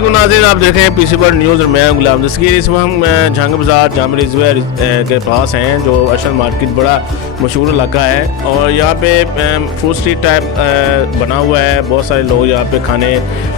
अस्सलामुअलैकुम नाज़रीन, आप देख रहे हैं पीसी वर्ल्ड न्यूज़ और मैं गुलाम दस्तगीर। इस वक्त हम जंग बाज़ार जाम रिजवे के पास हैं, जो अशल मार्केट बड़ा मशहूर इलाका है और यहाँ पे फूड स्ट्रीट टाइप बना हुआ है। बहुत सारे लोग यहाँ पे खाने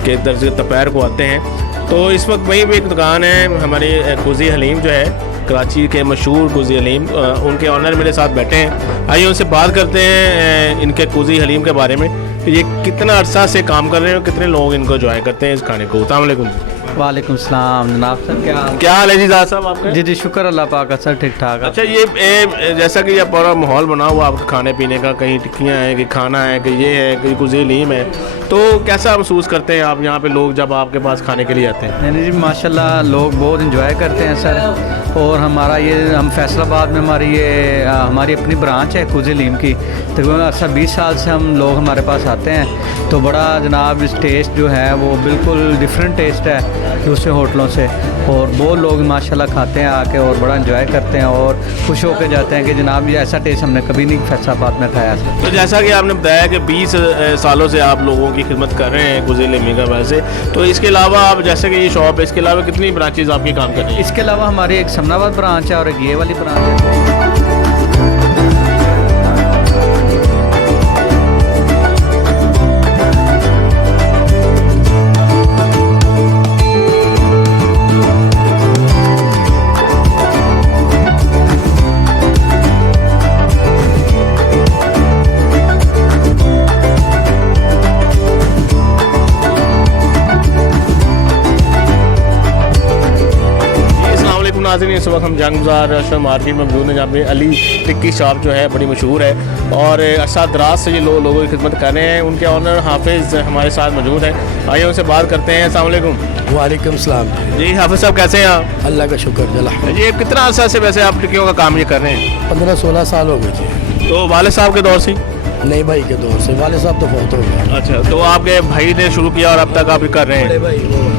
के दर्ज दोपहर को आते हैं। तो इस वक्त वहीं पे एक दुकान है हमारी कुज़ी हलीम जो है, कराची के मशहूर कुज़ी हलीम, उनके ऑनर मेरे साथ बैठे हैं। आइए उनसे बात करते हैं इनके कुज़ी हलीम के बारे में, ये कितना अरसा से काम कर रहे हैं और कितने लोग इनको एंजॉय करते हैं इस खाने को। अस्सलाम वालेकुम। वालेकुम सलाम जनाब सर, क्या हाल है जी ज़ाहिद साहब आपका? जी शुक्र अल्लाह पाक का सर, ठीक ठाक। अच्छा, ये जैसा कि ये पूरा माहौल बना हुआ आपका खाने पीने का, कहीं टिक्कियाँ हैं, कि खाना है, कि ये है, कि कुछ हलीम है, तो कैसा महसूस करते हैं आप यहाँ पे लोग जब आपके पास खाने के लिए आते हैं? नहीं जी माशाल्लाह लोग बहुत इंजॉय करते हैं सर। और हमारा ये हम फैसलाबाद में हमारी अपनी ब्रांच है कुज़ी हलीम की, तकरीबन अर्सा 20 साल से हम लोग हमारे पास आते हैं। तो बड़ा जनाब इस टेस्ट जो है वो बिल्कुल डिफरेंट टेस्ट है दूसरे होटलों से, और बहुत लोग माशाल्लाह खाते हैं आके और बड़ा एंजॉय करते हैं और खुश होकर जाते हैं कि जनाब ये ऐसा टेस्ट हमने कभी नहीं फैसलाबाद में खाया। तो जैसा कि आपने बताया कि 20 सालों से आप लोगों की खिदमत कर रहे हैं कुज़ी हलीम का वैसे, तो इसके अलावा आप जैसे कि ये शॉप है, इसके अलावा कितनी ब्रांचेज आपकी काम कर रही हैं? इसके अलावा हमारी एक समनाबाद ब्रांच है और एक ये वाली ब्रांच है। नाज़रीन, इस वक्त हम जंग बाज़ार अशल मार्केट में मौजूद हैं, जहाँ पे अली टिक्की शॉप जो है बड़ी मशहूर है और अरसा दराज से ये लोगों की खिदमत कर रहे हैं। उनके ऑनर हाफिज़ हमारे साथ मौजूद हैं, आइए उनसे बात करते हैं। अस्सलाम वालेकुम। वालेकुम सलाम। जी हाफिज़ साहब, कैसे हैं आप? अल्लाह का शुक्र जला। ये कितना अरसा से वैसे आप टिक्कियों का काम ये कर रहे हैं? 15-16 साल हो गए जी। तो वालिद साहब के दौर से? नहीं भाई के दौर से, वाले साहब तो बहुत हो गए। अच्छा, तो आपके भाई ने शुरू किया और अब तक आप ये कर रहे हैं? भाई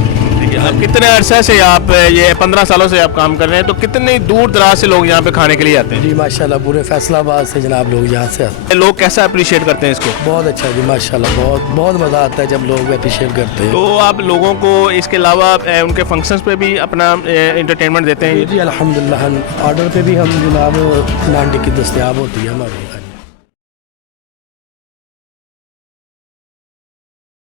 अब कितने अरसे से आप ये 15 सालों से आप काम कर रहे हैं, तो कितने दूर दराज से लोग यहाँ पे खाने के लिए आते हैं? जी माशाल्लाह पूरे फैसलाबाद से जनाब लोग यहाँ से आते हैं। लोग कैसा अप्रिशिएट करते हैं इसको? बहुत अच्छा जी माशाल्लाह, बहुत मज़ा आता है जब लोग अप्रिशिएट करते हैं। तो आप लोगों को इसके अलावा उनके फंक्शंस पे भी अपना एंटरटेनमेंट देते हैं? जी अल्हम्दुलिल्लाह, ऑर्डर पे भी हम जनाब नान टिक्की दस्तयाब होती है हमारे।